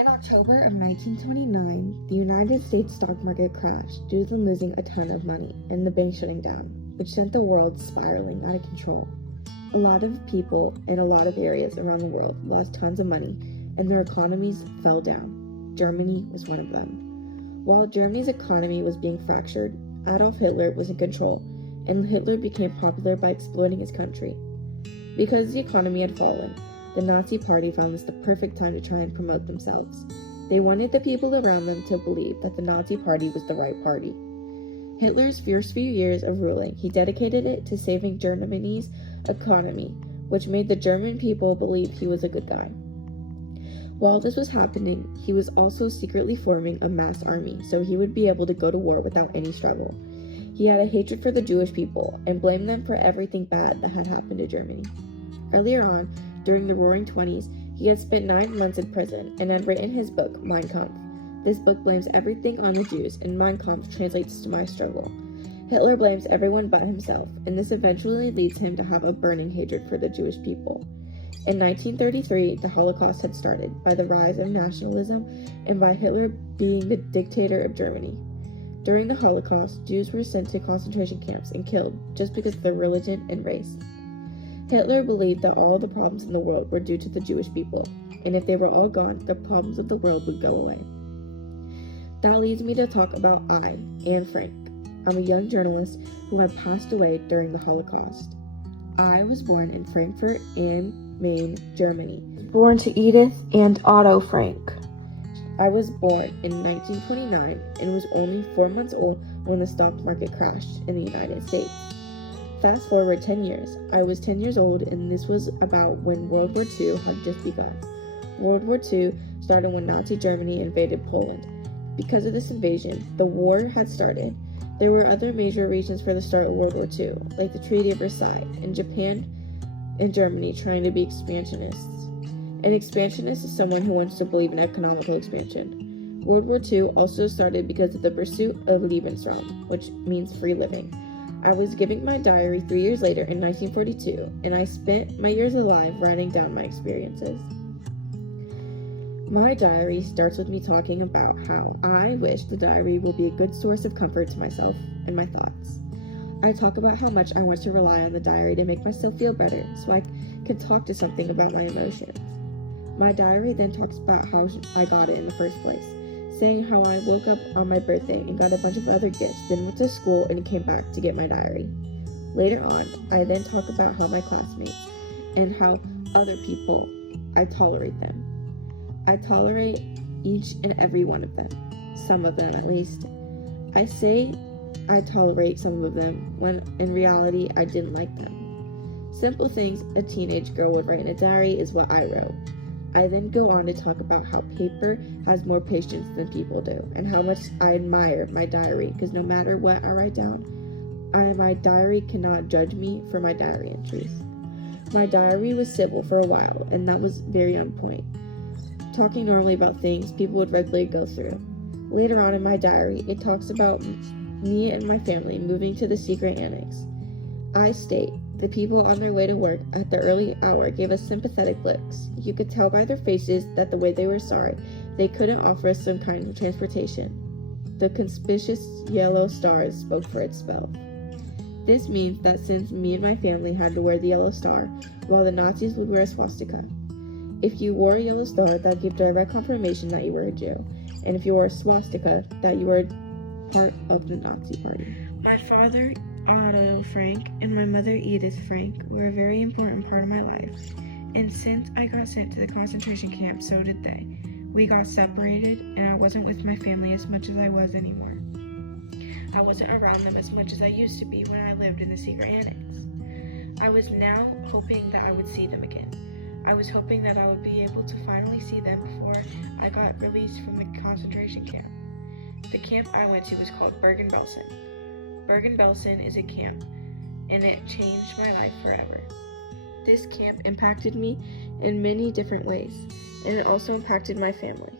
In October of 1929, the United States stock market crashed due to them losing a ton of money and the bank shutting down, which sent the world spiraling out of control. A lot of people in a lot of areas around the world lost tons of money and their economies fell down. Germany was one of them. While Germany's economy was being fractured, Adolf Hitler was in control, and Hitler became popular by exploiting his country. Because the economy had fallen, the Nazi Party found this the perfect time to try and promote themselves. They wanted the people around them to believe that the Nazi Party was the right party. Hitler's first few years of ruling, he dedicated it to saving Germany's economy, which made the German people believe he was a good guy. While this was happening, he was also secretly forming a mass army so he would be able to go to war without any struggle. He had a hatred for the Jewish people and blamed them for everything bad that had happened to Germany. Earlier on, during the Roaring Twenties, he had spent 9 months in prison and had written his book, Mein Kampf. This book blames everything on the Jews, and Mein Kampf translates to My Struggle. Hitler blames everyone but himself, and this eventually leads him to have a burning hatred for the Jewish people. In 1933, the Holocaust had started by the rise of nationalism and by Hitler being the dictator of Germany. During the Holocaust, Jews were sent to concentration camps and killed just because of their religion and race. Hitler believed that all the problems in the world were due to the Jewish people, and if they were all gone, the problems of the world would go away. That leads me to talk about Anne Frank. I'm a young journalist who had passed away during the Holocaust. I was born in Frankfurt am Main, Germany. Born to Edith and Otto Frank. I was born in 1929 and was only 4 months old when the stock market crashed in the United States. Fast forward 10 years, I was 10 years old, and this was about when World War II had just begun. World War II started when Nazi Germany invaded Poland. Because of this invasion, the war had started. There were other major reasons for the start of World War II, like the Treaty of Versailles, and Japan and Germany trying to be expansionists. An expansionist is someone who wants to believe in economical expansion. World War II also started because of the pursuit of Lebensraum, which means free living. I was giving my diary 3 years later in 1942, and I spent my years alive writing down my experiences. My diary starts with me talking about how I wish the diary will be a good source of comfort to myself and my thoughts. I talk about how much I want to rely on the diary to make myself feel better, so I can talk to something about my emotions. My diary then talks about how I got it in the first place, saying how I woke up on my birthday and got a bunch of other gifts, then went to school and came back to get my diary. Later on, I then talk about how my classmates and how other people, I tolerate them. I tolerate each and every one of them, some of them at least. I say I tolerate some of them when in reality I didn't like them. Simple things a teenage girl would write in a diary is what I wrote. I then go on to talk about how paper has more patience than people do, and how much I admire my diary, because no matter what I write down, my diary cannot judge me for my diary entries. My diary was civil for a while, and that was very on point, talking normally about things people would regularly go through. Later on in my diary, it talks about me and my family moving to the secret annex. I state, the people on their way to work at the early hour gave us sympathetic looks. You could tell by their faces that the way they were sorry, they couldn't offer us some kind of transportation. The conspicuous yellow stars spoke for itself. This means that since me and my family had to wear the yellow star, while the Nazis would wear a swastika. If you wore a yellow star, that gave direct confirmation that you were a Jew, and if you wore a swastika, that you were part of the Nazi Party. My father, Otto Frank, and my mother, Edith Frank, were a very important part of my life, and since I got sent to the concentration camp, so did they. We got separated, and I wasn't with my family as much as I was anymore. I wasn't around them as much as I used to be when I lived in the secret annex. I was now hoping that I would see them again. I was hoping that I would be able to finally see them before I got released from the concentration camp. The camp I went to was called Bergen-Belsen. Bergen-Belsen is a camp, and it changed my life forever. This camp impacted me in many different ways, and it also impacted my family.